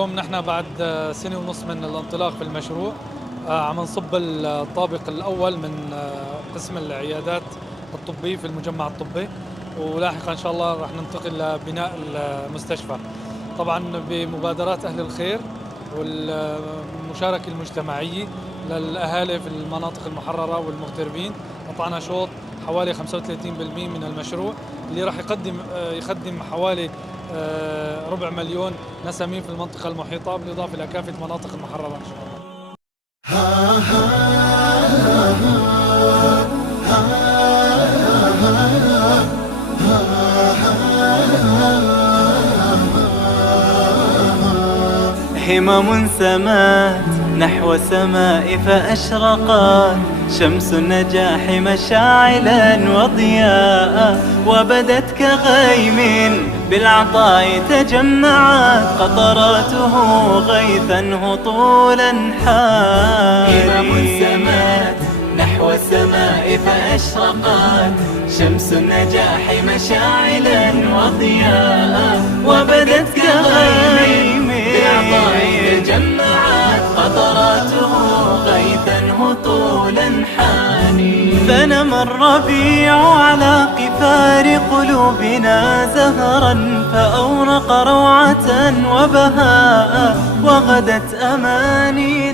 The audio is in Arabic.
اليوم نحن بعد سنة ونص من الانطلاق في المشروع، عم نصب الطابق الأول من قسم العيادات الطبية في المجمع الطبي، ولاحقا إن شاء الله رح ننتقل لبناء المستشفى. طبعا بمبادرات أهل الخير والمشاركة المجتمعية للأهالي في المناطق المحررة والمغتربين، قطعنا شوط حوالي 35% من المشروع اللي راح يخدم حوالي 250,000 نسمين في المنطقة المحيطة، بالإضافة إلى كافة المناطق المحررة إن شاء الله. همم سمات نحو السماء فأشرقت شمس النجاح مشاعلا وضياء، وبدت كغيم بالعطاء تجمعت قطراته غيثا هطولا حاري. همم سمات نحو السماء فأشرقت شمس النجاح مشاعلا وضياء، وبدت كغيم جمعت قطراته غيثا هطولا حاني. فنمى الربيع على قفار قلوبنا زهرا فأورق روعة وبهاء، وغدت أماني